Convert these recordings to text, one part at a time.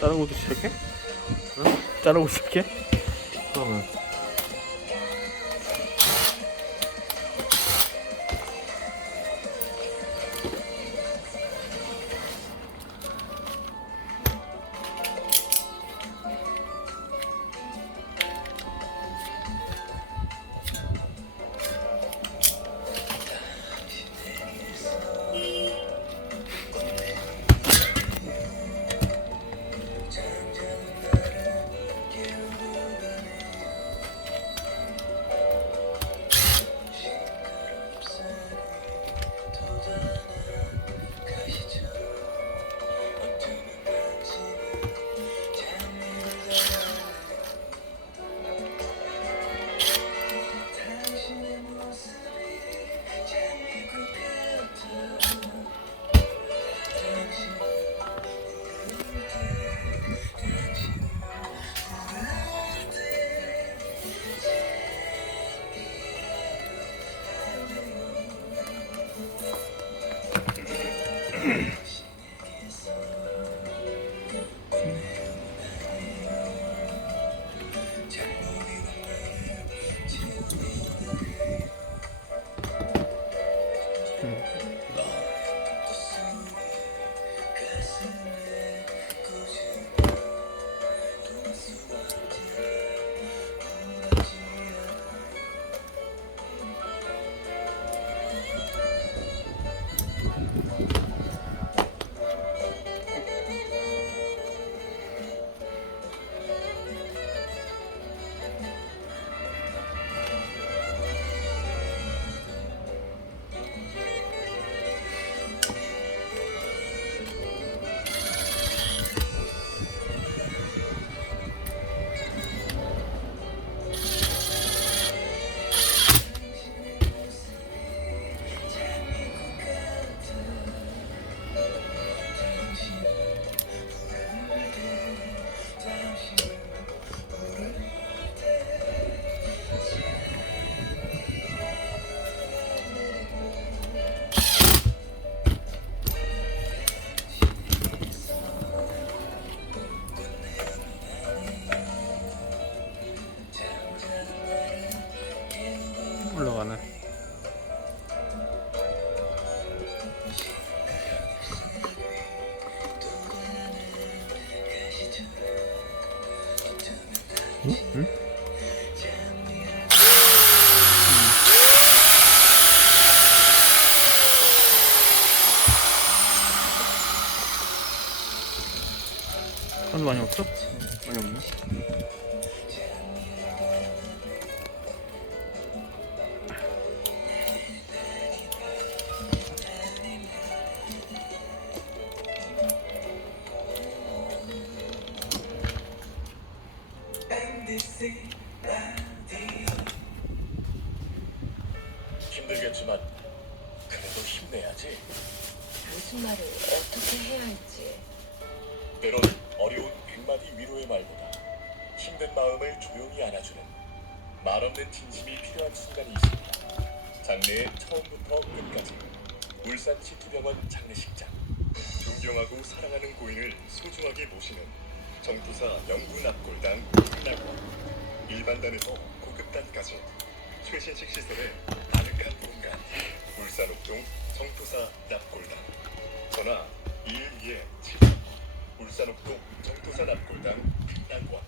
자르고 시작해? 응? 자르고 시작해? 그러면 올라가네. 응? 응? 많이 없어? 많이 없네. 힘들겠지만 그래도 힘내야지. 무슨 말을 어떻게 해야 할지. 때론 어려운 100마디 위로의 말보다 힘든 마음을 조용히 안아주는 말없는 진심이 필요한 순간이 있습니다. 장래의 처음부터 끝까지 울산시티병원 장례식장. 존경하고 사랑하는 고인을 소중하게 모시는 정토사 영구 납골당 납골. 일반단에서 고급단까지 최신식 시설의 아늑한 공간. 울산 옥동 정토사 납골당. 전화 212-7. 울산 옥동 정토사 납골당 납골.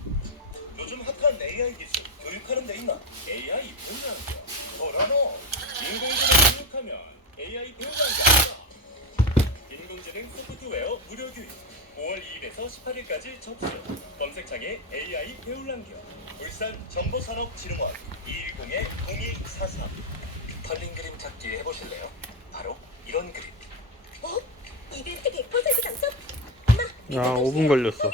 요즘 핫한 AI 기술 교육하는 데 있나? AI 배우라는 거. 뭐라노? 인공지능 교육하면 AI 배우라는 게 아니라 인공지능 소프트웨어 무료 교육. 5월 2일에서 18일까지 접수. 검색창에 AI 배울란겨. 울산 정보산업진흥원 210-0243. 털린 그림 찾기 해보실래요? 바로 이런 그림. 이벤트 100% 당첨? 엄마, 야, 5분 걸렸어.